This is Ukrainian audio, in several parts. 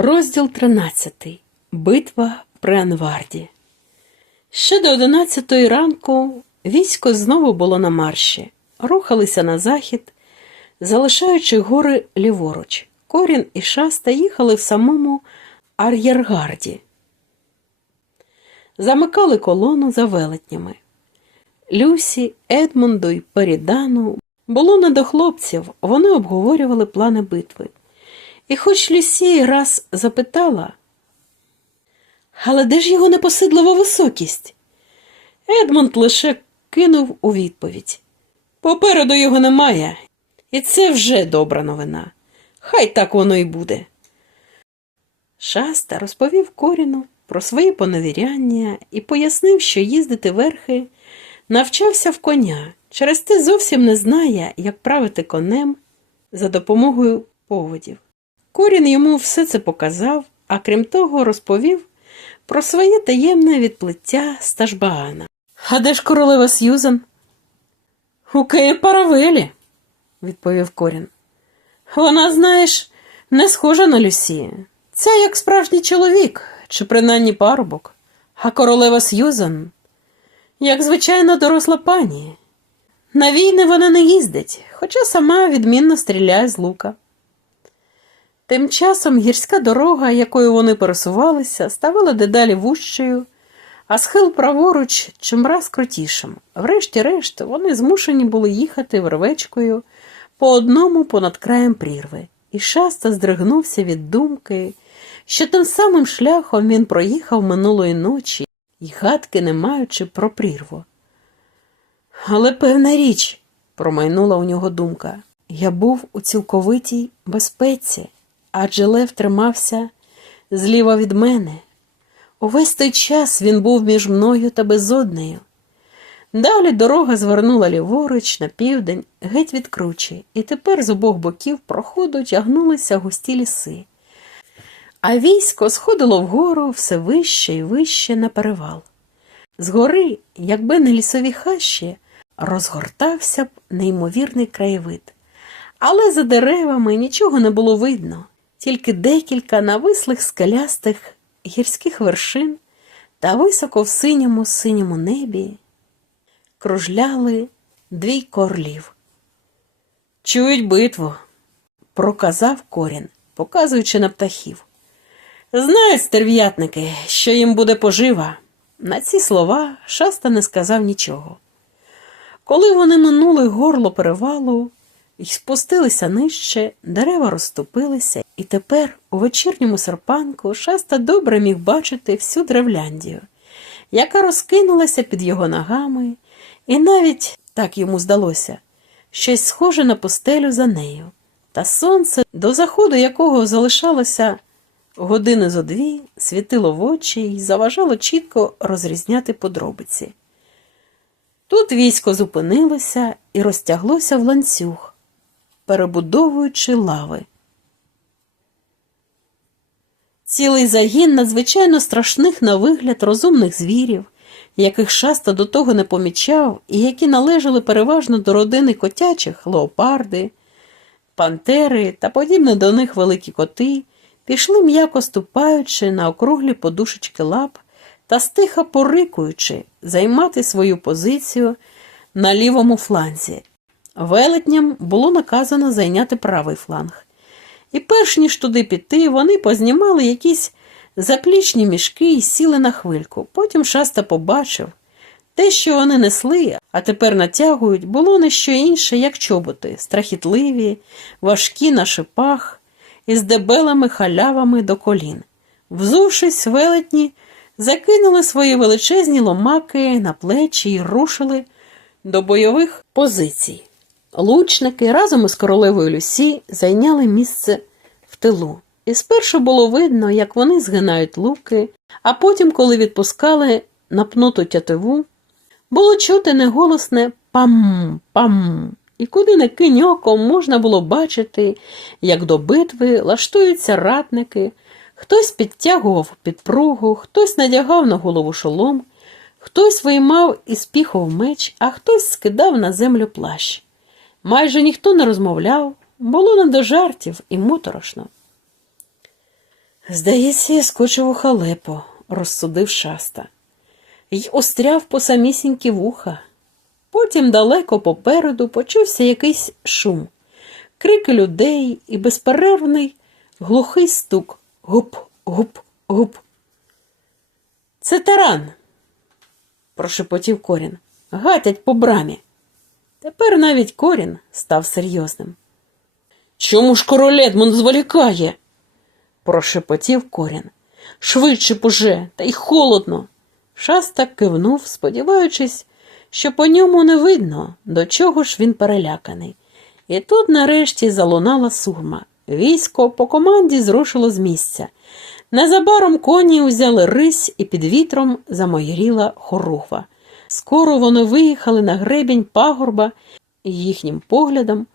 Розділ 13. Битва при Анварді. Ще до 11 ранку військо знову було на марші, рухалися на захід, залишаючи гори ліворуч. Корін і шаста їхали в самому ар'єргарді. Замикали колону за велетнями. Люсі, Едмунду й Перідану було не до хлопців, вони обговорювали плани битви. І хоч Люсі раз запитала, але де ж його непосидлива високість? Едмунд лише кинув у відповідь. Попереду його немає, і це вже добра новина. Хай так воно і буде. Шаста розповів Коріну про свої поневіряння і пояснив, що їздити верхи навчався в коня, через те зовсім не знає, як правити конем за допомогою поводів. Корін йому все це показав, а крім того, розповів про своє таємне відплиття з Ташбаана. А де ж королева Сьюзан? У Києпаравелі, відповів Корін. Вона, знаєш, не схожа на Люсі. Це як справжній чоловік, чи принаймні парубок, а королева Сьюзан, як звичайно доросла пані. На війни вона не їздить, хоча сама відмінно стріляє з лука. Тим часом гірська дорога, якою вони пересувалися, ставала дедалі вужчою, а схил праворуч чимраз крутішим. Врешті-решт, вони змушені були їхати вервечкою по одному понад краєм прірви, і шаста здригнувся від думки, що тим самим шляхом він проїхав минулої ночі і гадки не маючи про прірву. Але певна річ, промайнула у нього думка, я був у цілковитій безпеці, адже Лев тримався зліва від мене. Увесь той час він був між мною та безоднею. Далі дорога звернула ліворуч на південь, геть від кручі, і тепер з обох боків проходу тягнулися густі ліси. А військо сходило вгору все вище і вище на перевал. Згори, якби не лісові хащі, розгортався б неймовірний краєвид. Але за деревами нічого не було видно, тільки декілька навислих скелястих гірських вершин та високо в синьому синьому небі кружляли двійко орлів. Чують битву, проказав корін, показуючи на птахів. Знають стерв'ятники, що їм буде пожива. На ці слова шаста не сказав нічого. Коли вони минули горло перевалу і спустилися нижче, дерева розступилися, і тепер, у вечірньому серпанку, шаста добре міг бачити всю древляндію, яка розкинулася під його ногами, і навіть, так йому здалося, щось схоже на постелю за нею, та сонце, до заходу якого залишалося години зо дві, світило в очі і заважало чітко розрізняти подробиці. Тут військо зупинилося і розтяглося в ланцюг, перебудовуючи лави. Цілий загін надзвичайно страшних на вигляд розумних звірів, яких шаста до того не помічав, і які належали переважно до родини котячих леопарди, пантери та подібне до них великі коти, пішли м'яко ступаючи на округлі подушечки лап та стиха порикуючи, займати свою позицію на лівому фланзі. Велетням було наказано зайняти правий фланг. І перш ніж туди піти, вони познімали якісь заплічні мішки і сіли на хвильку. Потім шаста побачив. Те, що вони несли, а тепер натягують, було не що інше, як чоботи, страхітливі, важкі на шипах, із дебелими халявами до колін. Взувшись, велетні, закинули свої величезні ломаки на плечі і рушили до бойових позицій. Лучники разом із королевою Люсі зайняли місце тилу. І спершу було видно, як вони згинають луки, а потім, коли відпускали напнуту тятиву, було чути неголосне пам, пам, і куди не кинь оком можна було бачити, як до битви лаштуються ратники, хтось підтягував підпругу, хтось надягав на голову шолом, хтось виймав із піхов меч, а хтось скидав на землю плащ. Майже ніхто не розмовляв, було не до жартів і моторошно. Здається, я скочив у халепу, розсудив шаста, й остряв по самісінькі вуха. Потім далеко попереду почувся якийсь шум, крики людей і безперервний глухий стук гуп, гуп, гуп. Це таран, прошепотів корін. Гатять по брамі. Тепер навіть корін став серйозним. Чому ж король Едмунд зволікає? прошепотів корін. Швидше б уже, та й холодно. Шаста кивнув, сподіваючись, що по ньому не видно, до чого ж він переляканий. І тут нарешті залунала сурма. Військо по команді зрушило з місця. Незабаром коні узяли рись і під вітром замоєріла хорухва. Скоро вони виїхали на гребінь пагорба, і їхнім поглядом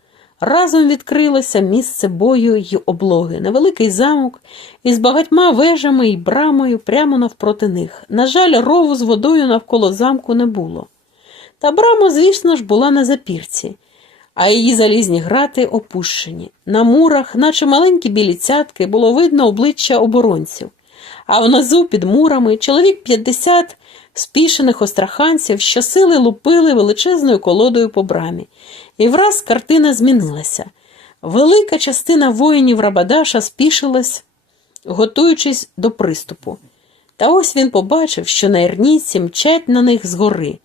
разом відкрилося місце бою й облоги, невеликий замок із багатьма вежами й брамою прямо навпроти них. На жаль, рову з водою навколо замку не було. Та брама, звісно ж, була на запірці, а її залізні грати опущені. На мурах, наче маленькі білі цятки, було видно обличчя оборонців. А внизу, під мурами, чоловік 50 спішених остраханців щосили лупили величезною колодою по брамі. І враз картина змінилася. Велика частина воїнів Рабадаша спішилась, готуючись до приступу. Та ось він побачив, що наірнійці мчать на них згори.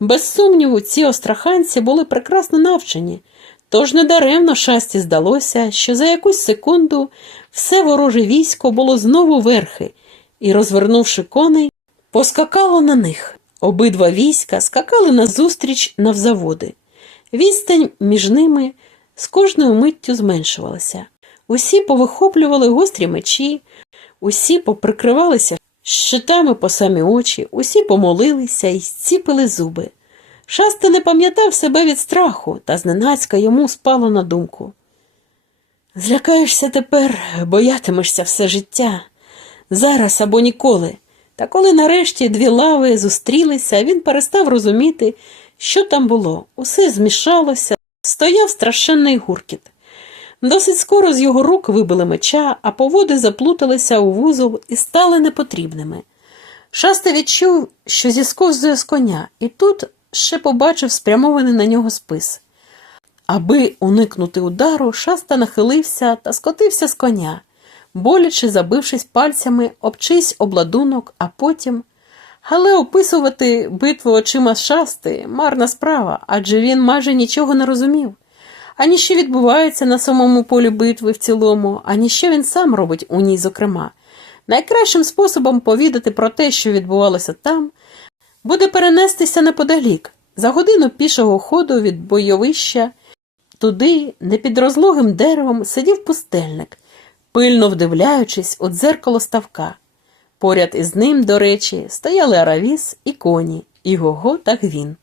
Без сумніву, ці остраханці були прекрасно навчені, тож недаремно шасті здалося, що за якусь секунду все вороже військо було знову верхи, і, розвернувши коней, поскакало на них. Обидва війська скакали назустріч навзаводи. Відстань між ними з кожною миттю зменшувалася. Усі повихоплювали гострі мечі, усі поприкривалися щитами по самі очі, усі помолилися і зціпили зуби. Шаста не пам'ятав себе від страху, та зненацька йому спало на думку. Злякаєшся тепер, боятимешся все життя, зараз або ніколи. Та коли нарешті дві лави зустрілися, він перестав розуміти, що там було. Усе змішалося, стояв страшенний гуркіт. Досить скоро з його рук вибили меча, а поводи заплуталися у вузол і стали непотрібними. Шаста відчув, що зісковзує з коня, і тут ще побачив спрямований на нього спис. Аби уникнути удару, шаста нахилився та скотився з коня, боляче забившись пальцями об чийсь обладунок, а потім. Але описувати битву очима шасти марна справа, адже він майже нічого не розумів. Ані що відбувається на самому полі битви в цілому, ані що він сам робить у ній, зокрема. Найкращим способом повідати про те, що відбувалося там, буде перенестися неподалік, за годину пішого ходу від бойовища. Туди, де під розлогим деревом, сидів пустельник, пильно вдивляючись у дзеркало ставка. Поряд із ним, до речі, стояли Аравіс і коні, і Гого та Гвін.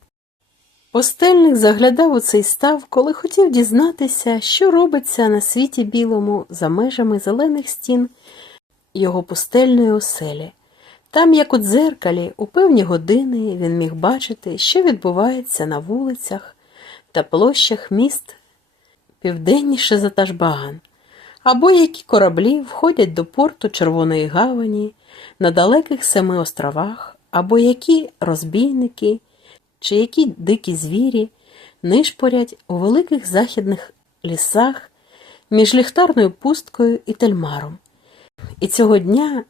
Постельник заглядав у цей став, коли хотів дізнатися, що робиться на світі білому за межами зелених стін його пустельної оселі. Там, як у дзеркалі, у певні години він міг бачити, що відбувається на вулицях та площах міст південніше за Ташбаган, або які кораблі входять до порту Червоної Гавані на далеких семи островах, або які розбійники чи які дикі звірі нишпорять у великих західних лісах між ліхтарною пусткою і тельмаром. І цього дня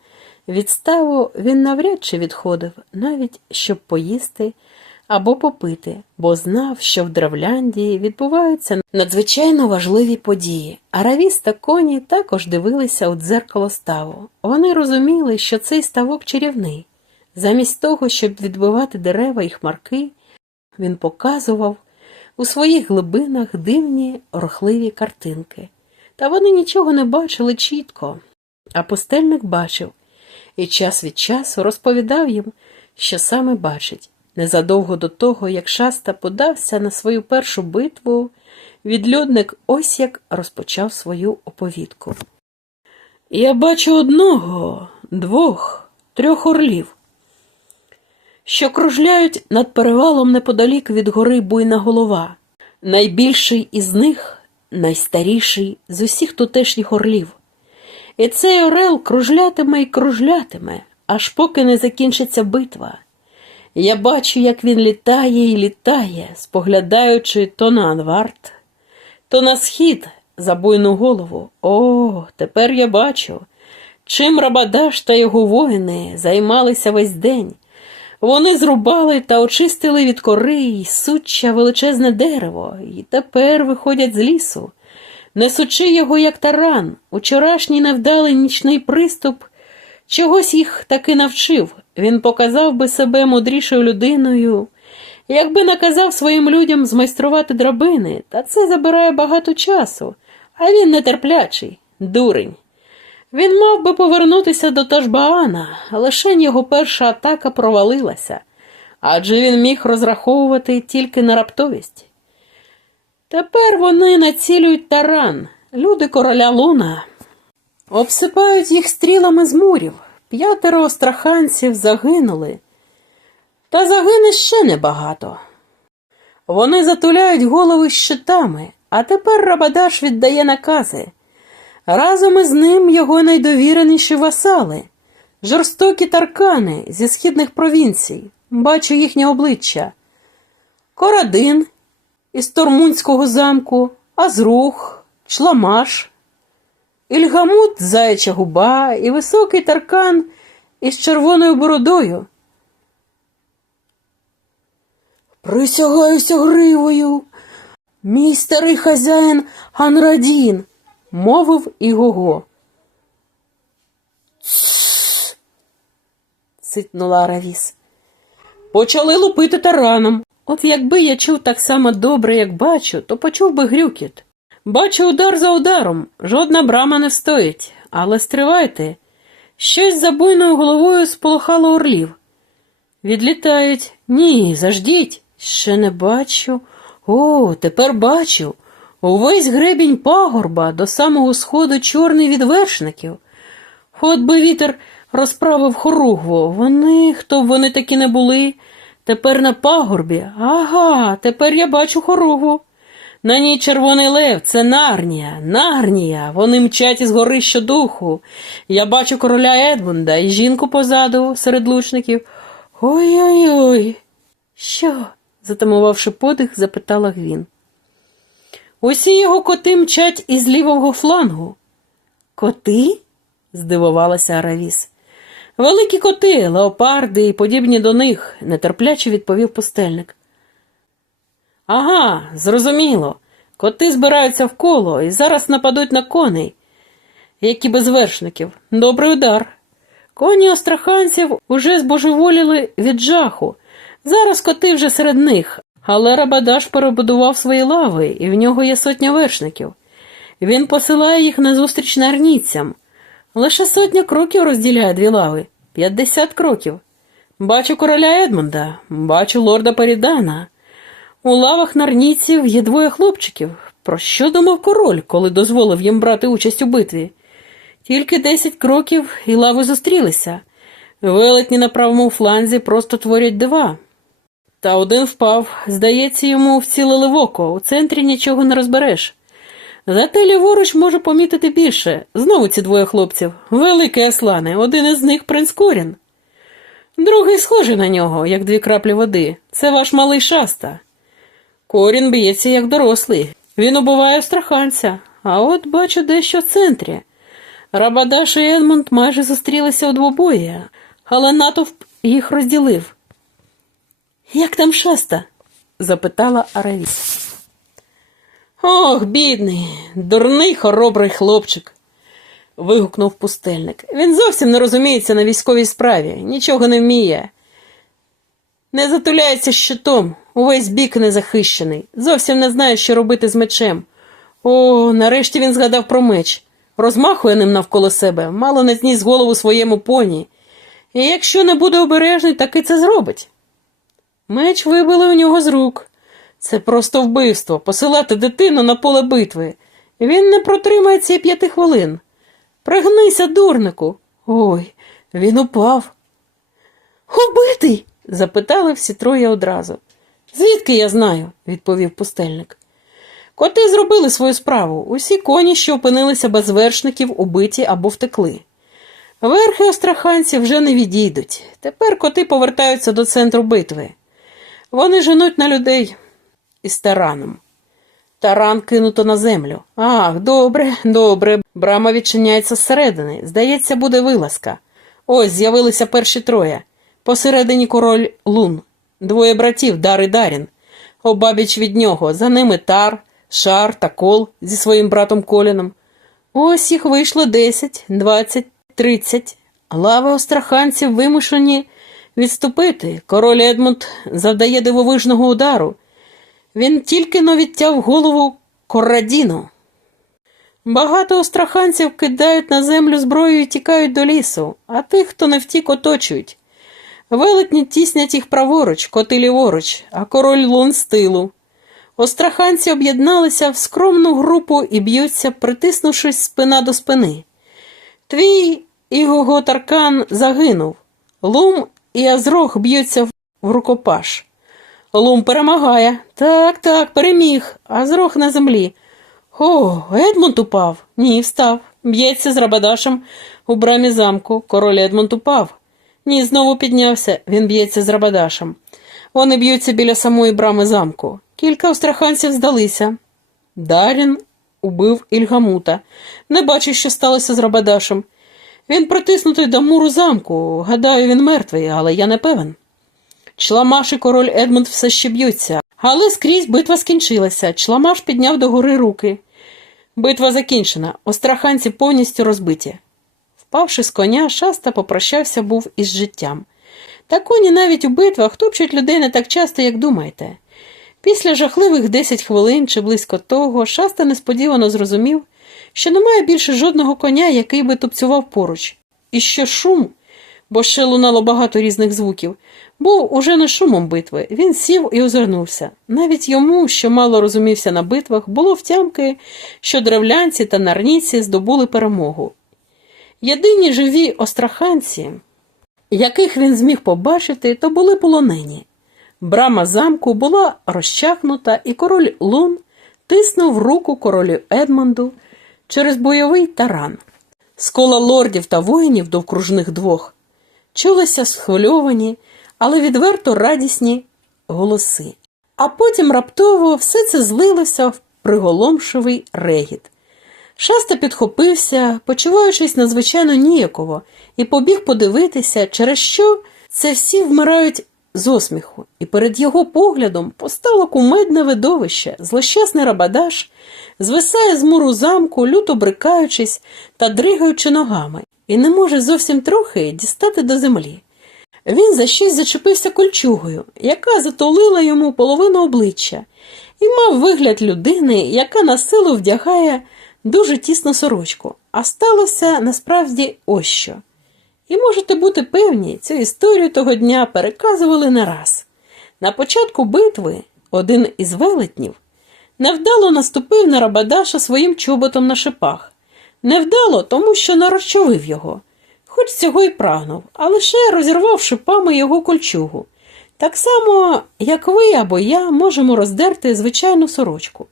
від ставу він навряд чи відходив, навіть щоб поїсти або попити, бо знав, що в Древляндії відбуваються надзвичайно важливі події. А Равіс та коні також дивилися у дзеркало ставу. Вони розуміли, що цей ставок чарівний. Замість того, щоб відбивати дерева і хмарки, він показував у своїх глибинах дивні рохливі картинки. Та вони нічого не бачили чітко, а пустельник бачив і час від часу розповідав їм, що саме бачить. Незадовго до того, як шаста подався на свою першу битву, відлюдник ось як розпочав свою оповідку. Я бачу одного, двох, трьох орлів, що кружляють над перевалом неподалік від гори буйна голова. Найбільший із них найстаріший з усіх тутешніх орлів. І цей орел кружлятиме і кружлятиме, аж поки не закінчиться битва. Я бачу, як він літає і літає, споглядаючи то на Анварт, то на схід за буйну голову. О, тепер я бачу, чим Рабадаш та його воїни займалися весь день. Вони зрубали та очистили від кори й суччя величезне дерево, і тепер виходять з лісу, несучи його як таран. Учорашній невдалий нічний приступ чогось їх таки навчив. Він показав би себе мудрішою людиною, якби наказав своїм людям змайструвати драбини, та це забирає багато часу, а він нетерплячий, дурень. Він мав би повернутися до Ташбаана, лише його перша атака провалилася, адже він міг розраховувати тільки на раптовість. Тепер вони націлюють таран, люди короля Луна, обсипають їх стрілами з мурів. П'ятеро остраханців загинули, та загине ще небагато. Вони затуляють голови щитами, а тепер Рабадаш віддає накази. Разом із ним його найдовіреніші васали, жорстокі таркани зі східних провінцій, бачу їхнє обличчя. Корадин із Тормунського замку, Азрух, Чламаш, Ільгамут заяча губа і високий таркан із червоною бородою. Присягаюся гривою, мій старий хазяїн Анрадін, мовив Ігого. «Тсс!» – цитнула Аравіс. Почали лупити тараном. От якби я чув так само добре, як бачу, то почув би грюкіт. Бачу удар за ударом, жодна брама не стоїть, але стривайте. Щось за буйною головою сполохало орлів. Відлітають. Ні, заждіть. Ще не бачу. О, тепер бачу. Увесь гребінь пагорба до самого сходу чорний від вершників. От би вітер розправив хоругву. Вони, хто б вони такі не були, тепер на пагорбі. Ага, тепер я бачу хоругву. На ній червоний лев, це Нарнія, Нарнія. Вони мчать із гори щодуху. Я бачу короля Едмунда і жінку позаду серед лучників. Ой-ой-ой. Що? затамувавши подих, запитала Гвін. Усі його коти мчать із лівого флангу. Коти? здивувалася Аравіс. Великі коти, леопарди і подібні до них, нетерпляче відповів пустельник. Ага, зрозуміло. Коти збираються в коло і зараз нападуть на коней, які без вершників. Добрий удар. Коні остраханців уже збожеволіли від жаху. Зараз коти вже серед них, але Рабадаш перебудував свої лави, і в нього є сотня вершників. Він посилає їх назустріч нарніцям. Лише сотня кроків розділяє дві лави, п'ятдесят кроків. Бачу короля Едмунда, бачу лорда Парідана. У лавах нарніців є двоє хлопчиків. Про що думав король, коли дозволив їм брати участь у битві? Тільки десять кроків і лави зустрілися. Велетні на правому фланзі просто творять дива. Та один впав, здається, йому вцілили в око, у центрі нічого не розбереш. Зате ліворуч може помітити більше. Знову ці двоє хлопців. Великі аслани, один із них принц Корін. Другий схожий на нього, як дві краплі води. Це ваш малий шаста. Корін б'ється як дорослий. Він убиває страханця, а от бачу дещо в центрі. Рабадаш і Едмунд майже зустрілися у двобої, але натовп їх розділив. Як там шаста? запитала Аравіс. Ох, бідний, дурний хоробрий хлопчик. вигукнув пустельник. Він зовсім не розуміється на військовій справі, нічого не вміє. Не затуляється щитом, увесь бік незахищений, зовсім не знає, що робити з мечем. О, нарешті він згадав про меч, розмахує ним навколо себе, мало не зніс голову своєму поні. І якщо не буде обережний, таки це зробить. Меч вибили у нього з рук. Це просто вбивство посилати дитину на поле битви. Він не протримається і п'яти хвилин. Пригнися, дурнику. Ой, він упав. Убитий? Запитали всі троє одразу. Звідки я знаю? відповів пустельник. Коти зробили свою справу. Усі коні, що опинилися без вершників, убиті або втекли. Верхи остраханців вже не відійдуть. Тепер коти повертаються до центру битви. Вони женуть на людей із тараном. Таран кинуто на землю. Ах, добре, добре. Брама відчиняється зсередини. Здається, буде вилазка. Ось з'явилися перші троє. Посередині король Лун, двоє братів Дар і Дарін. Обабіч від нього, за ними Тар, Шар та Кол зі своїм братом Коліном. Ось їх вийшло десять, двадцять, тридцять. Лави остраханців вимушені відступити. Король Едмунд завдає дивовижного удару. Він тільки но відтяв голову Коррадіну. Багато остраханців кидають на землю зброю і тікають до лісу, а тих, хто не втік, оточують. Велетні тіснять їх праворуч, коти ліворуч, а король лун з тилу. Остраханці об'єдналися в скромну групу і б'ються, притиснувшись спина до спини. Твій Ігого Таркан загинув. Лум і Азрох б'ються в рукопаш. Лум перемагає. Так, так, переміг. Азрох на землі. О, Едмунд упав. Ні, встав. Б'ється з Рабадашем у брамі замку. Король Едмунд упав. Ні, знову піднявся. Він б'ється з Рабадашем. Вони б'ються біля самої брами замку. Кілька остраханців здалися. Дарін убив Ільгамута. Не бачив, що сталося з Рабадашем. Він притиснутий до муру замку. Гадаю, він мертвий, але я не певен. Чламаш і король Едмунд все ще б'ються, але скрізь битва скінчилася. Чламаш підняв догори руки. Битва закінчена, остраханці повністю розбиті. Впавши з коня, шаста попрощався був із життям. Та коні навіть у битвах топчуть людей не так часто, як думаєте. Після жахливих 10 хвилин чи близько того, шаста несподівано зрозумів, що немає більше жодного коня, який би тупцював поруч, і що шум, бо ще лунало багато різних звуків, був уже не шумом битви. Він сів і озирнувся. Навіть йому, що мало розумівся на битвах, було втямки, що древлянці та нарніці здобули перемогу. Єдині живі остраханці, яких він зміг побачити, то були полонені. Брама замку була розчахнута, і король Лун тиснув руку королю Едмонду через бойовий таран. З кола лордів та воїнів довкружних двох чулися схвильовані, але відверто радісні голоси. А потім раптово все це злилося в приголомшивий регіт. Шаста підхопився, почуваючись надзвичайно ніяково, і побіг подивитися, через що це всі вмирають з осміху, і перед його поглядом постало кумедне видовище, злощасний рабадаш, звисає з муру замку, люто брикаючись та дригаючи ногами, і не може зовсім трохи дістати до землі. Він за щось зачепився кольчугою, яка затулила йому половину обличчя, і мав вигляд людини, яка на силу вдягає дуже тісну сорочку. А сталося насправді ось що. І можете бути певні, цю історію того дня переказували не раз. На початку битви один із велетнів невдало наступив на Рабадаша своїм чоботом на шипах. Невдало, тому що нарощовив його, хоч цього й прагнув, а лише розірвав шипами його кольчугу. Так само, як ви або я можемо роздерти звичайну сорочку.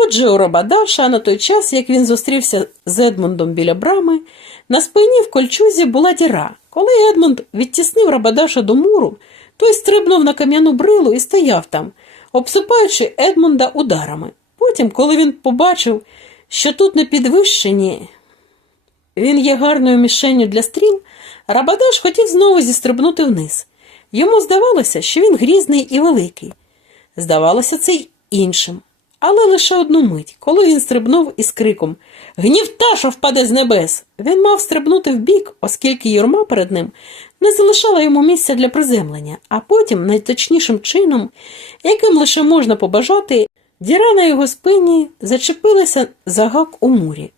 Отже, у Робадаша на той час, як він зустрівся з Едмундом біля брами, на спині в кольчузі була діра. Коли Едмунд відтіснив Рабадаша до муру, той стрибнув на кам'яну брилу і стояв там, обсипаючи Едмунда ударами. Потім, коли він побачив, що тут не підвищені, він є гарною мішенню для стріл, Рабадаш хотів знову зістрибнути вниз. Йому здавалося, що він грізний і великий. Здавалося, це й іншим. Але лише одну мить, коли він стрибнув із криком Гнів таша впаде з небес. Він мав стрибнути вбік, оскільки юрма перед ним не залишала йому місця для приземлення, а потім, найточнішим чином, яким лише можна побажати, діра на його спині зачепилася за гак у мурі.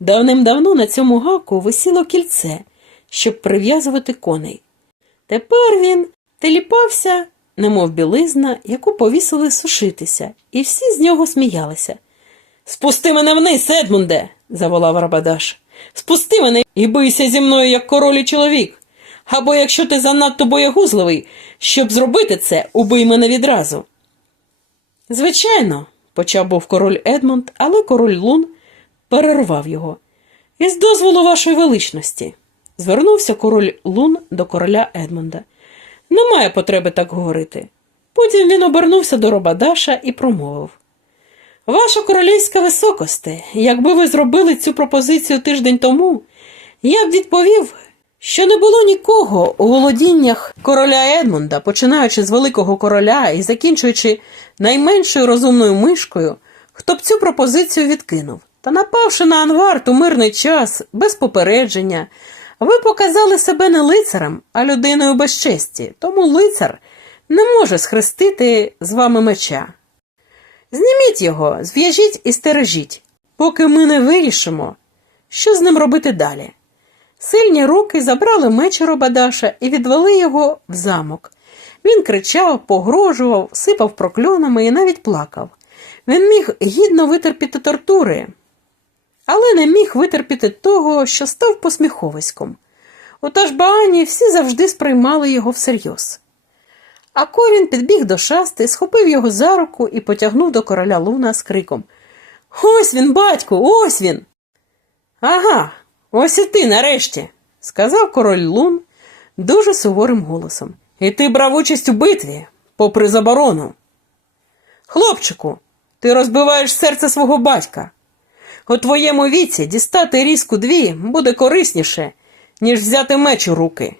Давним-давно на цьому гаку висіло кільце, щоб прив'язувати коней. Тепер він теліпався немов білизна, яку повісили сушитися, і всі з нього сміялися. Спусти мене вниз, Едмунде, заволав Рабадаш. Спусти мене і бийся зі мною, як король і чоловік. Або якщо ти занадто боягузливий, щоб зробити це, убий мене відразу. Звичайно, почав був король Едмонд, але король Лун перервав його. Із дозволу вашої величності, звернувся король Лун до короля Едмонда. Немає потреби так говорити. Потім він обернувся до Робадаша і промовив. Ваша королівська високосте, якби ви зробили цю пропозицію тиждень тому, я б відповів, що не було нікого у володіннях короля Едмунда, починаючи з великого короля і закінчуючи найменшою розумною мишкою, хто б цю пропозицію відкинув. Та напавши на Анварт у мирний час, без попередження, ви показали себе не лицарем, а людиною без честі, тому лицар не може схрестити з вами меча. Зніміть його, зв'яжіть і стережіть, поки ми не вирішимо, що з ним робити далі. Сильні руки забрали меч Робадаша і відвели його в замок. Він кричав, погрожував, сипав прокльонами і навіть плакав. Він міг гідно витерпіти тортури, але не міг витерпіти того, що став посміховиськом. У Ташбаані всі завжди сприймали його всерйоз. А Корін підбіг до шасти, схопив його за руку і потягнув до короля Луна з криком Ось він, батьку, ось він. Ага, ось і ти нарешті, сказав король Лун дуже суворим голосом. І ти брав участь у битві, попри заборону. Хлопчику, ти розбиваєш серце свого батька. У твоєму віці дістати різку дві буде корисніше, ніж взяти меч у руки.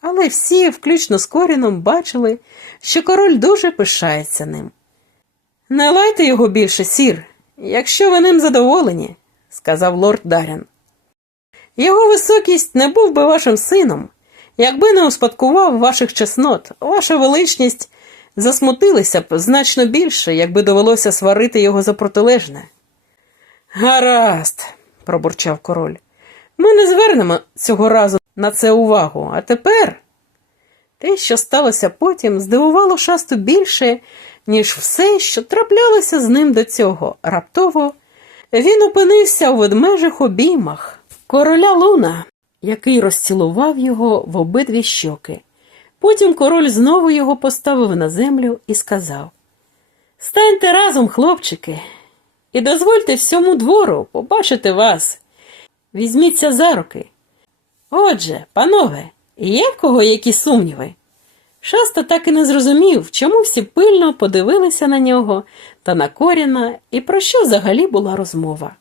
Але всі, включно з Коріном, бачили, що король дуже пишається ним. Не лайте його більше, сір, якщо ви ним задоволені, сказав лорд Дарян. Його високість не був би вашим сином, якби не успадкував ваших чеснот, ваша величність засмутилися б значно більше, якби довелося сварити його за протилежне. Гаразд, пробурчав король. Ми не звернемо цього разу на це увагу, а тепер. Те, що сталося потім, здивувало шасту більше, ніж все, що траплялося з ним до цього. Раптово він опинився у ведмежих обіймах короля Луна, який розцілував його в обидві щоки. Потім король знову його поставив на землю і сказав Станьте разом, хлопчики, і дозвольте всьому двору побачити вас. Візьміться за руки. Отже, панове, є в кого які сумніви? Шаста так і не зрозумів, чому всі пильно подивилися на нього та на Коріна і про що взагалі була розмова.